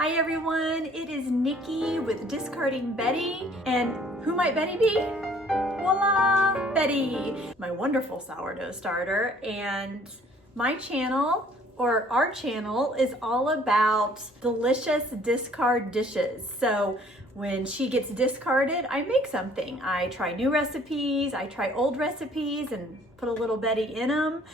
Hi everyone, it is Nikki with Discarding Betty, and who might Betty be? Voila, Betty, my wonderful sourdough starter. And my channel, or our channel, is all about delicious discard dishes. So when she gets discarded, I make something. I try new recipes, I try old recipes and put a little Betty in them.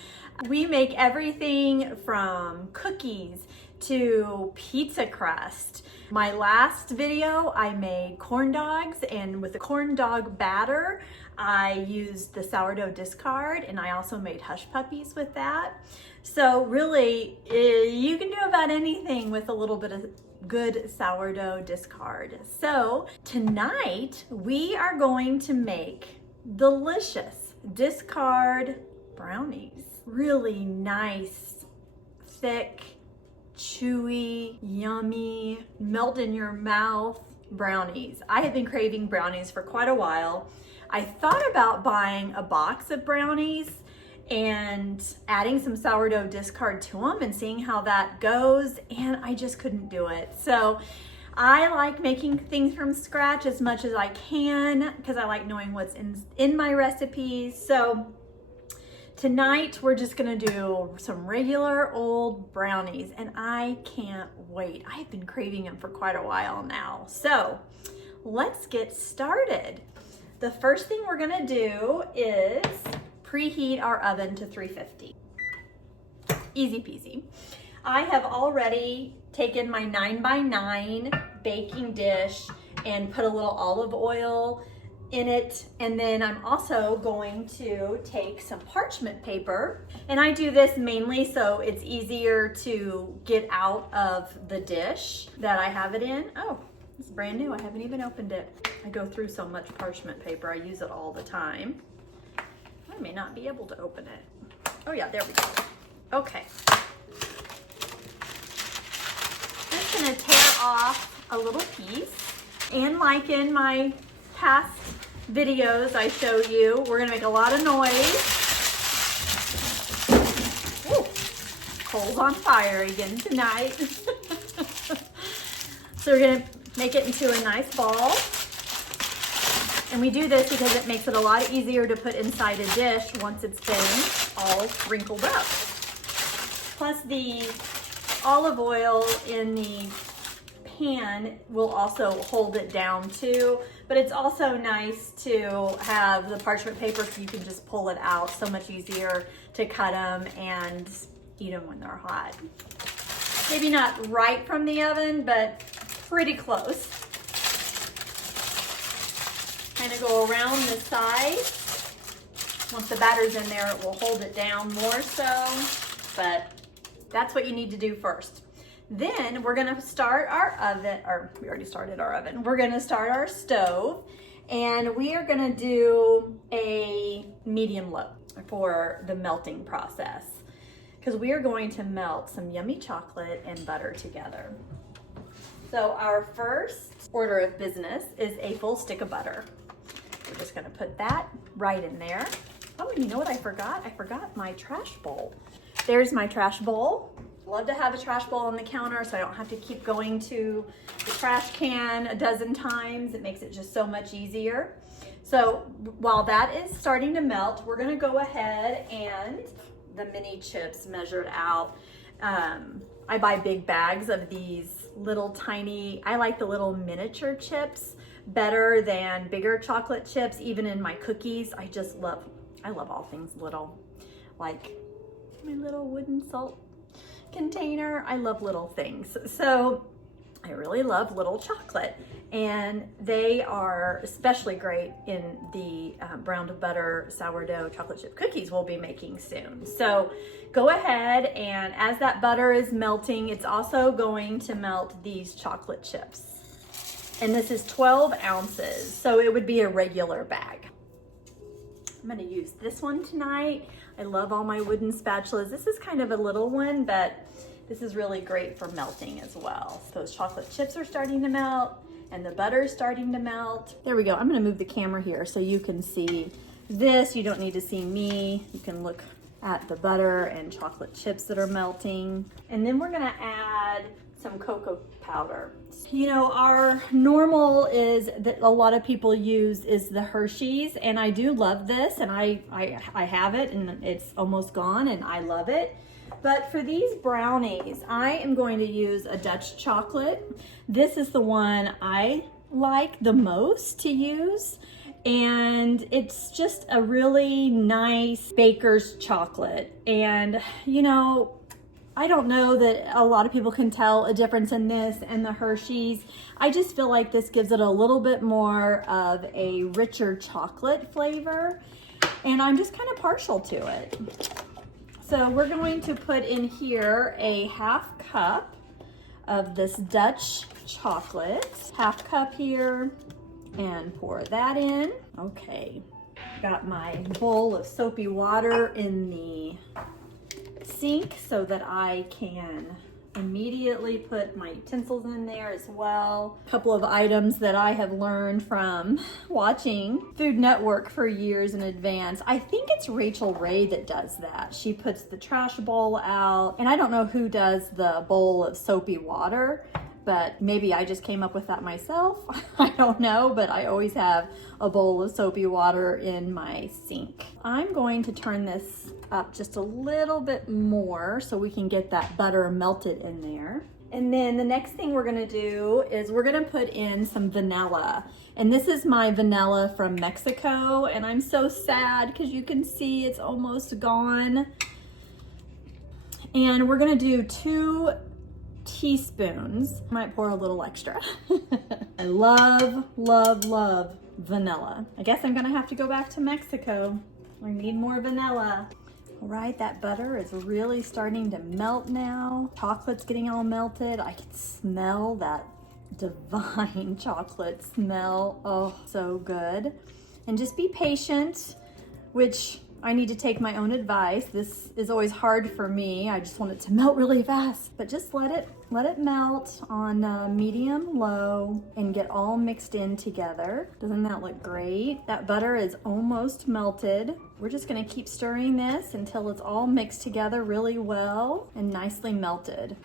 We make everything from cookies to pizza crust. My last video, I made corn dogs, and with the corn dog batter, I used the sourdough discard, and I also made hush puppies with that. So really, you can do about anything with a little bit of good sourdough discard. So tonight, we are going to make delicious discard brownies. Really nice, thick, chewy, yummy, melt in your mouth brownies. I have been craving brownies for quite a while. I thought about buying a box of brownies and adding some sourdough discard to them and seeing how that goes, and I just couldn't do it. So I like making things from scratch as much as I can because I like knowing what's in my recipes. So tonight, we're just gonna do some regular old brownies, and I can't wait. I've been craving them for quite a while now. So let's get started. The first thing we're gonna do is preheat our oven to 350. Easy peasy. I have already taken my 9x9 baking dish and put a little olive oil in it, and then I'm also going to take some parchment paper, and I do this mainly so it's easier to get out of the dish that I have it in. Oh, it's brand new. I haven't even opened it. I go through so much parchment paper. I use it all the time. I may not be able to open it. Oh yeah, there we go. Okay. Just gonna tear off a little piece, and like in my past videos I show you, we're gonna make a lot of noise. Ooh, coal's on fire again tonight. So we're gonna make it into a nice ball. And we do this because it makes it a lot easier to put inside a dish once it's been all wrinkled up. Plus the olive oil in the pan will also hold it down too, but it's also nice to have the parchment paper so you can just pull it out. So much easier to cut them and eat them when they're hot. Maybe not right from the oven, but pretty close. Kind of go around the side. Once the batter's in there, it will hold it down more so, but that's what you need to do first. Then we're gonna start our oven, or we already started our oven. We're gonna start our stove, and we are gonna do a medium low for the melting process, because we are going to melt some yummy chocolate and butter together. So our first order of business is a full stick of butter. We're just gonna put that right in there. Oh, and you know what I forgot? I forgot my trash bowl. There's my trash bowl. Love to have a trash bowl on the counter so I don't have to keep going to the trash can a dozen times. It makes it just so much easier. So while that is starting to melt, we're gonna go ahead and the mini chips measured out. I buy big bags of these little tiny, I like the little miniature chips better than bigger chocolate chips. Even in my cookies, I love all things little. Like my little wooden salt container. I love little things. So I really love little chocolate, and they are especially great in the browned butter sourdough chocolate chip cookies we'll be making soon. So go ahead, and as that butter is melting, it's also going to melt these chocolate chips. And this is 12 ounces, so it would be a regular bag. I'm gonna use this one tonight. I love all my wooden spatulas. This is kind of a little one, but this is really great for melting as well. Those chocolate chips are starting to melt, and the butter is starting to melt. There we go. I'm gonna move the camera here so you can see this. You don't need to see me. You can look at the butter and chocolate chips that are melting. And then we're gonna add some cocoa powder. You know, our normal is that a lot of people use is the Hershey's, and I do love this, and I have it and it's almost gone and I love it. But for these brownies, I am going to use a Dutch chocolate. This is the one I like the most to use, and it's just a really nice baker's chocolate. And you know, I don't know that a lot of people can tell a difference in this and the Hershey's. I just feel like this gives it a little bit more of a richer chocolate flavor, and I'm just kind of partial to it. So we're going to put in here a 1/2 cup of this Dutch chocolate. 1/2 cup here, and pour that in. Okay, got my bowl of soapy water in the sink so that I can immediately put my utensils in there as well. A couple of items that I have learned from watching Food Network for years in advance. I think it's Rachel Ray that does that. She puts the trash bowl out, and I don't know who does the bowl of soapy water, but maybe I just came up with that myself. I don't know, but I always have a bowl of soapy water in my sink. I'm going to turn this up just a little bit more so we can get that butter melted in there. And then the next thing we're gonna do is we're gonna put in some vanilla. And this is my vanilla from Mexico, and I'm so sad because you can see it's almost gone. And we're gonna do 2 teaspoons. Might pour a little extra. I love, love, love vanilla. I guess I'm gonna have to go back to Mexico. I need more vanilla. All right, that butter is really starting to melt now. Chocolate's getting all melted. I can smell that divine chocolate smell. Oh, so good. And just be patient, which I need to take my own advice. This is always hard for me. I just want it to melt really fast, but just let it melt on medium low and get all mixed in together. Doesn't that look great? That butter is almost melted. We're just gonna keep stirring this until it's all mixed together really well and nicely melted.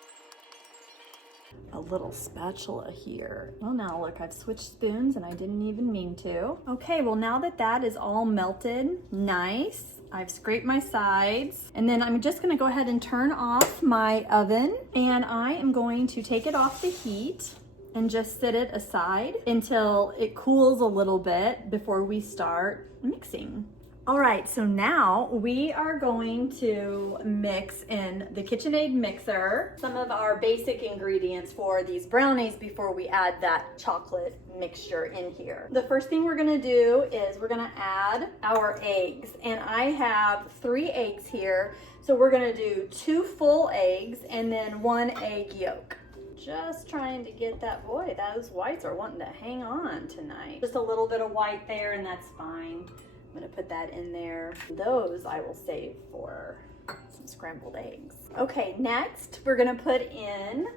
A little spatula here. Well, now look, I've switched spoons and I didn't even mean to. Okay, well now that that is all melted, nice, I've scraped my sides, and then I'm just gonna go ahead and turn off my oven, and I am going to take it off the heat and just set it aside until it cools a little bit before we start mixing. All right, so now we are going to mix in the KitchenAid mixer some of our basic ingredients for these brownies before we add that chocolate mixture in here. The first thing we're gonna do is we're gonna add our eggs, and I have 3 eggs here. So we're gonna do 2 full eggs and then 1 egg yolk. Just trying to get that, boy, those whites are wanting to hang on tonight. Just a little bit of white there, and that's fine. I'm gonna put that in there. Those I will save for some scrambled eggs. Okay, next we're gonna put in,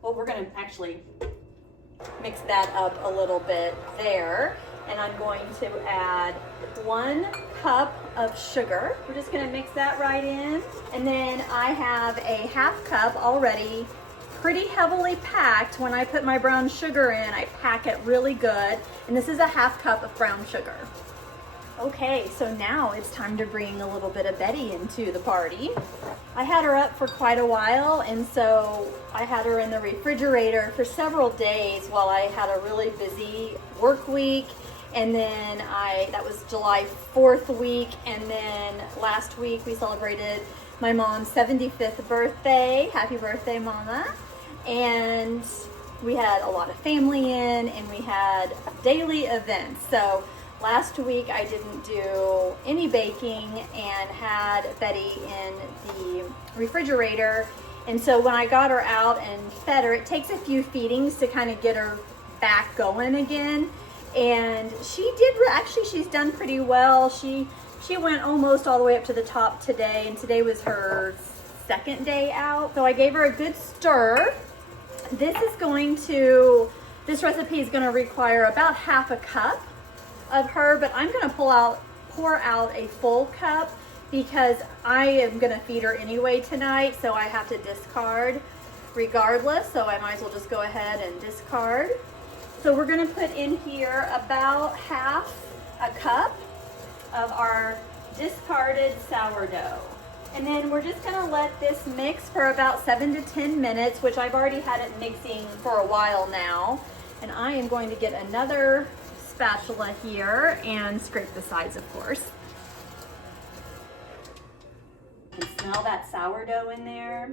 well, we're gonna actually mix that up a little bit there. And I'm going to add 1 cup of sugar. We're just gonna mix that right in. And then I have a 1/2 cup already pretty heavily packed. When I put my brown sugar in, I pack it really good. And this is a 1/2 cup of brown sugar. Okay, so now it's time to bring a little bit of Betty into the party. I had her up for quite a while, and so I had her in the refrigerator for several days while I had a really busy work week. And then that was July 4th week, and then last week we celebrated my mom's 75th birthday. Happy birthday, Mama. And we had a lot of family in, and we had daily events. So last week I didn't do any baking and had Betty in the refrigerator. And so when I got her out and fed her, it takes a few feedings to kind of get her back going again. And she's done pretty well. She went almost all the way up to the top today, and today was her 2nd day out. So I gave her a good stir. This recipe is gonna require about 1/2 cup of her, but I'm gonna pour out a full cup because I am gonna feed her anyway tonight, so I have to discard regardless, so I might as well just go ahead and discard. So we're gonna put in here about half a cup of our discarded sourdough. And then we're just gonna let this mix for about 7 to 10 minutes, which I've already had it mixing for a while now. And I am going to get another spatula here and scrape the sides, of course. You can smell that sourdough in there.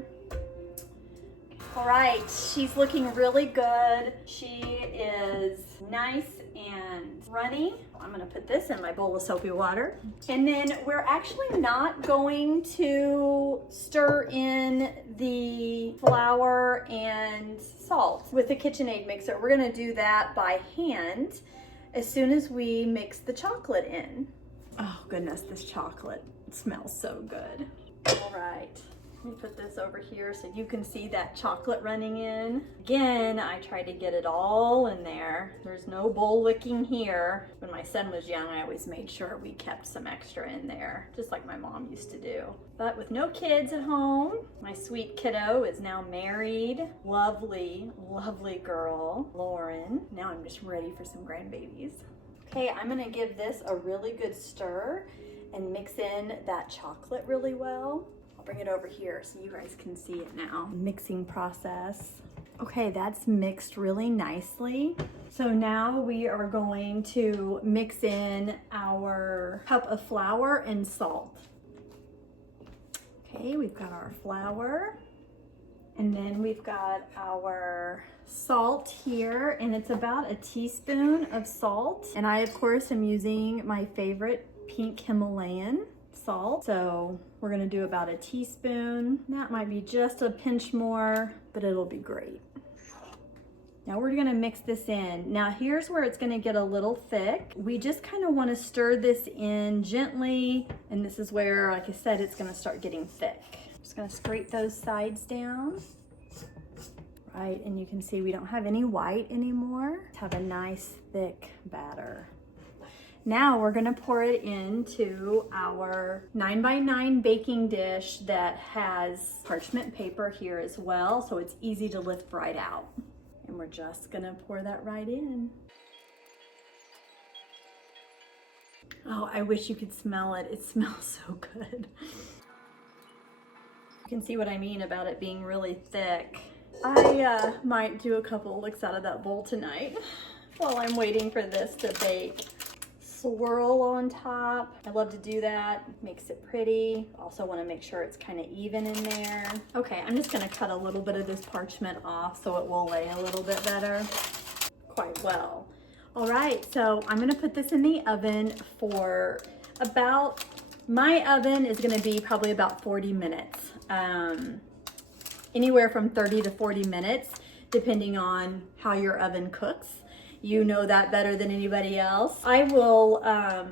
All right, she's looking really good. She is nice and runny. I'm gonna put this in my bowl of soapy water. And then we're actually not going to stir in the flour and salt with the KitchenAid mixer. We're gonna do that by hand as soon as we mix the chocolate in. Oh goodness, this chocolate smells so good. All right. Let me put this over here so you can see that chocolate running in. Again, I tried to get it all in there. There's no bowl licking here. When my son was young, I always made sure we kept some extra in there, just like my mom used to do. But with no kids at home, my sweet kiddo is now married. Lovely, lovely girl, Lauren. Now I'm just ready for some grandbabies. Okay, I'm gonna give this a really good stir and mix in that chocolate really well. Bring it over here so you guys can see it now. Mixing process. Okay, that's mixed really nicely. So now we are going to mix in our cup of flour and salt. Okay, we've got our flour and then we've got our salt here, and it's about a teaspoon of salt. And I, of course, am using my favorite pink Himalayan salt. So we're gonna do about a teaspoon. That might be just a pinch more, but it'll be great. Now we're gonna mix this in. Now here's where it's gonna get a little thick. We just kind of wanna stir this in gently, and this is where, like I said, it's gonna start getting thick. Just gonna scrape those sides down. Right, and you can see we don't have any white anymore. Let's have a nice thick batter. Now we're gonna pour it into our 9x9 baking dish that has parchment paper here as well, so it's easy to lift right out. And we're just gonna pour that right in. Oh, I wish you could smell it. It smells so good. You can see what I mean about it being really thick. I might do a couple licks out of that bowl tonight while I'm waiting for this to bake. Swirl on top. I love to do that. Makes it pretty. Also want to make sure it's kind of even in there. Okay, I'm just going to cut a little bit of this parchment off so it will lay a little bit better. Quite well. All right, so I'm going to put this in the oven for about, my oven is going to be probably about 40 minutes. Anywhere from 30 to 40 minutes, depending on how your oven cooks. You know that better than anybody else. I will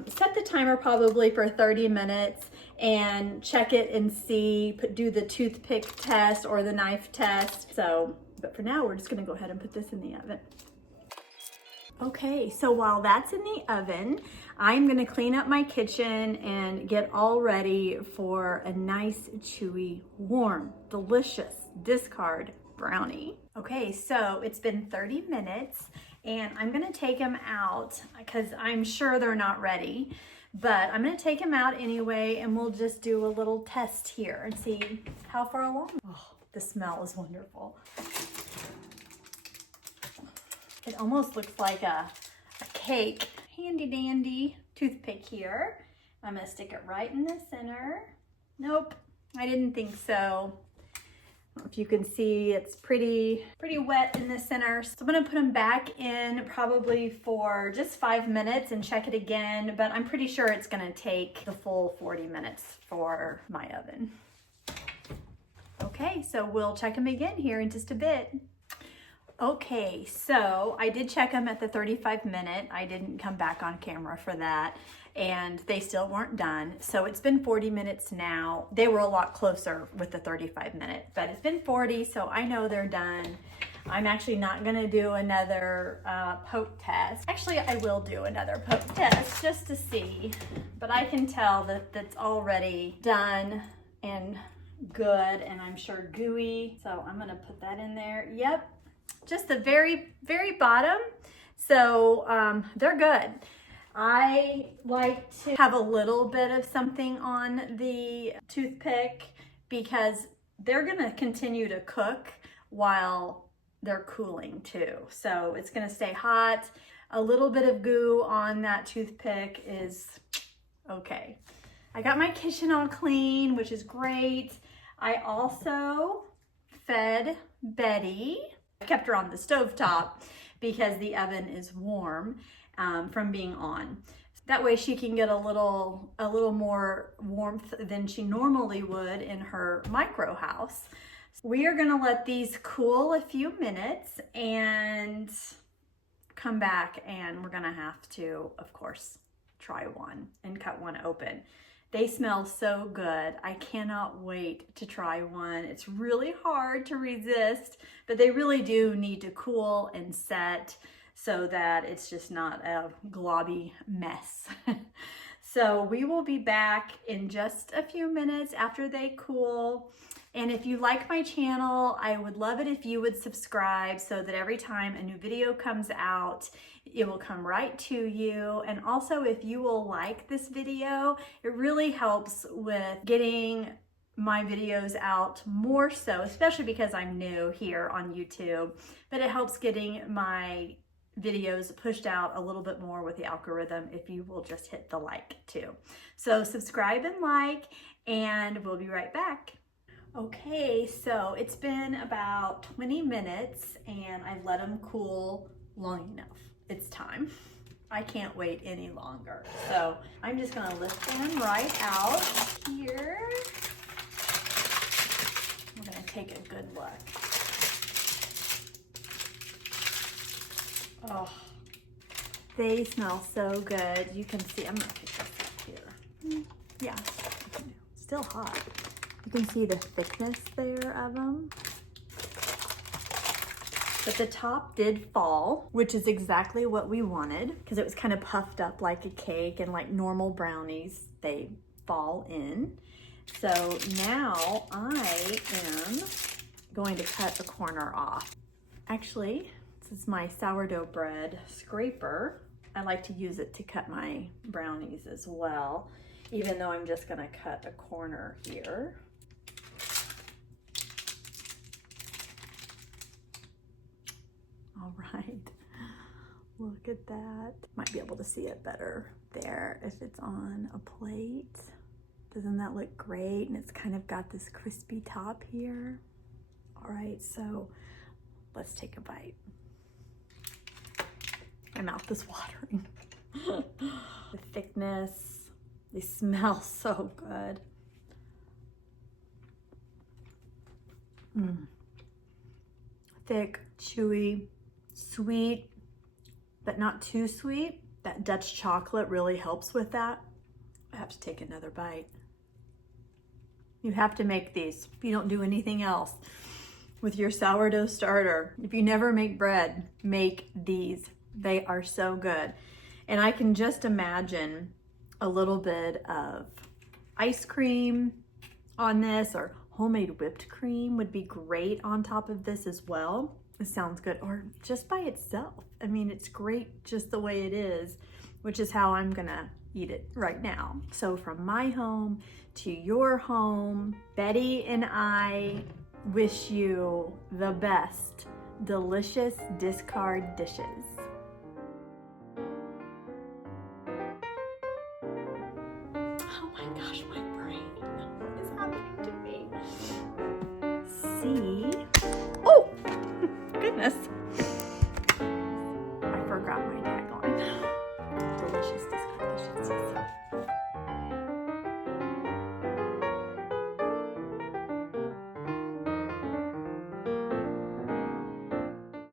set the timer probably for 30 minutes and check it and see, do the toothpick test or the knife test. So, but for now, we're just gonna go ahead and put this in the oven. Okay, so while that's in the oven, I'm gonna clean up my kitchen and get all ready for a nice, chewy, warm, delicious discard brownie. Okay, so it's been 30 minutes. And I'm gonna take them out because I'm sure they're not ready, but I'm gonna take them out anyway, and we'll just do a little test here and see how far along. Oh, the smell is wonderful. It almost looks like a cake. Handy dandy toothpick here. I'm gonna stick it right in the center. Nope, I didn't think so. If you can see, it's pretty wet in the center. So I'm gonna put them back in probably for just 5 minutes and check it again, but I'm pretty sure it's gonna take the full 40 minutes for my oven. Okay, so we'll check them again here in just a bit. Okay, so I did check them at the 35-minute. I didn't come back on camera for that, and they still weren't done. So it's been 40 minutes now. They were a lot closer with the 35-minute, but it's been 40, so I know they're done. I'm actually not gonna do another poke test. Actually, I will do another poke test just to see, but I can tell that that's already done and good, and I'm sure gooey. So I'm gonna put that in there. Yep, just the very, very bottom. So they're good. I like to have a little bit of something on the toothpick because they're gonna continue to cook while they're cooling too. So it's gonna stay hot. A little bit of goo on that toothpick is okay. I got my kitchen all clean, which is great. I also fed Betty. I kept her on the stovetop because the oven is warm from being on. That way she can get a little more warmth than she normally would in her micro house. We are gonna let these cool a few minutes and come back, and we're gonna have to, of course, try one and cut one open. They smell so good. I cannot wait to try one. It's really hard to resist, but they really do need to cool and set so that it's just not a globby mess. So we will be back in just a few minutes after they cool. And if you like my channel, I would love it if you would subscribe so that every time a new video comes out, it will come right to you. And also, if you will like this video, it really helps with getting my videos out more so, especially because I'm new here on YouTube, but it helps getting my videos pushed out a little bit more with the algorithm if you will just hit the like too. So subscribe and like, and we'll be right back. Okay, so it's been about 20 minutes and I've let them cool long enough. It's time. I can't wait any longer. So I'm just gonna lift them right out here. We're gonna take a good look. Oh, they smell so good. You can see, I'm gonna pick this up here. Yeah, still hot. You can see the thickness there of them. But the top did fall, which is exactly what we wanted because it was kind of puffed up like a cake, and like normal brownies, they fall in. So now I am going to cut a corner off. Actually, this is my sourdough bread scraper. I like to use it to cut my brownies as well, even though I'm just gonna cut a corner here. All right, look at that. Might be able to see it better there if it's on a plate. Doesn't that look great? And it's kind of got this crispy top here. All right, so let's take a bite. My mouth is watering. The thickness, they smell so good. Thick, chewy, sweet, but not too sweet. That Dutch chocolate really helps with that. I have to take another bite. You have to make these if you don't do anything else with your sourdough starter. If you never make bread, make these. They are so good. And I can just imagine a little bit of ice cream on this, or homemade whipped cream would be great on top of this as well. It sounds good, or just by itself. I mean, it's great just the way it is, which is how I'm gonna eat it right now. So from my home to your home, Betty and I wish you the best delicious discard dishes. Oh my gosh, my